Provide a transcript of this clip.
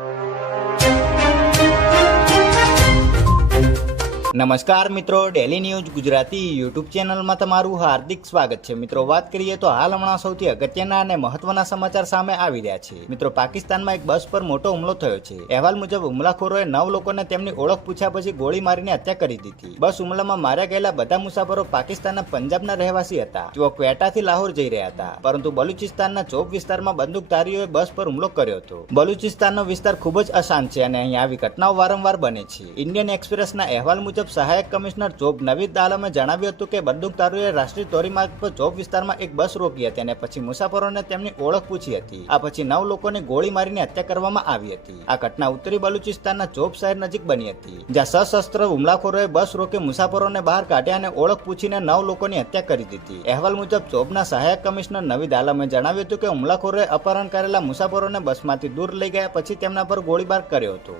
you. નમસ્કાર મિત્રો daily news Gujarati YouTube ચેનલમાં તમારું હાર્દિક સ્વાગત છે. મિત્રો, વાત કરીએ તો હાલ હમણાં સૌથી અગત્યના અને મહત્વના સમાચાર સામે આવી રહ્યા છે. મિત્રો, પાકિસ્તાનમાં એક બસ પર મોટો હુમલો થયો છે. અહેવાલ મુજબ, હુમલાખોરોએ નવ લોકોને તેમની ઓળખ પૂછ્યા પછી ગોળી મારીને હત્યા કરી દીધી. બસ હુમલામાં માર્યા ગયેલા બધા મુસાફરો પાકિસ્તાનના પંજાબના રહેવાસી હતા. તેઓ ક્વેટાથી લાહોર જઈ રહ્યા હતા. પરંતુ બલુચિસ્તાનના ચોપ વિસ્તારમાં બંદૂકધારીઓએ બસ પર હુમલો કર્યો હતો. બલુચિસ્તાનનો વિસ્તાર ખૂબ જ અશાંત છે અને અહીં આવી ઘટનાઓ વારંવાર બને છે. ઇન્ડિયન એક્સપ્રેસના અહેવાલ મુજબ સહાયક કમિશનર જોબ નવીદ આલમે જણાવ્યું હતું કે બંદૂકધારીઓએ રાષ્ટ્રીય ધોરીમાર્ગ પર જોબ વિસ્તારમાં એક બસ રોકી હતી અને પછી મુસાફરોને તેમની ઓળખ પૂછી હતી. આ પછી નવ લોકોને ગોળી મારીને હત્યા કરવામાં આવી હતી. આ ઘટના ઉત્તરી બલુચિસ્તાનના જોબ શહેર નજીક બની હતી. જ્યાં સશસ્ત્ર હુમલાખોરોએ બસ રોકી મુસાફરોને બહાર કાઢ્યા અને ઓળખ પૂછીને નવ લોકોની હત્યા કરી દીધી. અહેવાલ મુજબ જોબના સહાયક કમિશનર નવીદ આલમે જણાવ્યું હતું કે હુમલાખોરોએ અપહરણ કરેલા મુસાફરોને બસમાંથી દૂર લઈ ગયા પછી તેમના પર ગોળીબાર કર્યો હતો.